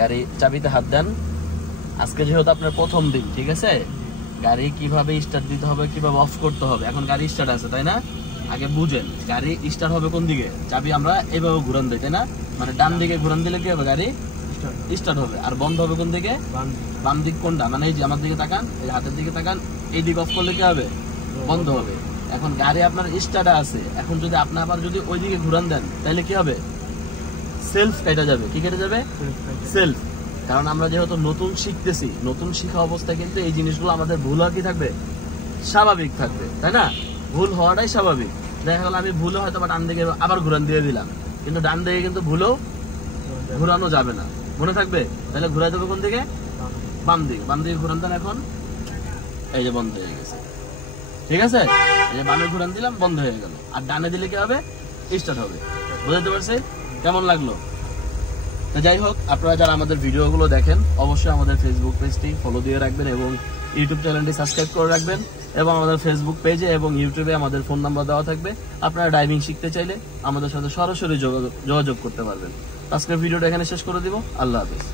গাড়ি চাবিতে হাত দেন। আজকে যেহেতু আপনার প্রথম দিন, ঠিক আছে, গাড়ি কিভাবে স্টার্ট দিতে হবে, কিভাবে অফ করতে হবে। এখন গাড়ি স্টার্ট আছে, তাই না? আগে বুঝেন গাড়ি স্টার্ট হবে কোন দিকে। চাবি আমরা এভাবে ঘুরান দিই, তাই না? মানে ডান দিকে ঘুরান দিলে কি হবে, গাড়ি স্টার্ট হবে। আর বন্ধ হবে কোন দিকে? বাম দিক। কোনটা? মানে এই যে আমার দিকে তাকান, এই হাতের দিকে তাকান, এই দিক অফ করলে কি হবে? বন্ধ হবে। এখন গাড়ি আপনার স্টার্টে আছে, এখন যদি আপনি আবার যদি ওই দিকে ঘুরান দেন তাহলে কি হবে? সেলফ কেটে যাবে। কি কেটে যাবে? সেলফ। কারণ আমরা যেহেতু নতুন শিখতেছি, নতুন শিখা অবস্থায় কিন্তু এই জিনিসগুলো আমাদের ভুল হওয়া কি থাকবে? স্বাভাবিক থাকবে, তাই না? ভুল হওয়াটাই স্বাভাবিক। দেখা গেল আমি ভুলে হয়তো বা ডান দিকে আবার ঘুরান দিয়ে দিলাম, কিন্তু ডান দিকে কিন্তু ভুলেও ঘুরানো যাবে না, মনে থাকবে? তাহলে ঘুরাই দেবো কোন দিকে? বাম দিকে। বাম দিকে ঘুরান দেন। এখন এই যে বন্ধ হয়ে গেছে, ঠিক আছে? এই যে বামে ঘুরান দিলাম, বন্ধ হয়ে গেল। আর ডানে দিলে কি হবে? স্টার্ট হবে। বুঝতে পারছি? কেমন লাগলো? যাই হোক, আপনারা যারা আমাদের ভিডিওগুলো দেখেন অবশ্যই আমাদের ফেসবুক পেজটি ফলো দিয়ে রাখবেন এবং ইউটিউব চ্যানেলটি সাবস্ক্রাইব করে রাখবেন। এবং আমাদের ফেসবুক পেজে এবং ইউটিউবে আমাদের ফোন নাম্বার দেওয়া থাকবে। আপনারা ড্রাইভিং শিখতে চাইলে আমাদের সাথে সরাসরি যোগাযোগ করতে পারবেন। আজকের ভিডিওটা এখানে শেষ করে দিব। আল্লাহ হাফেজ।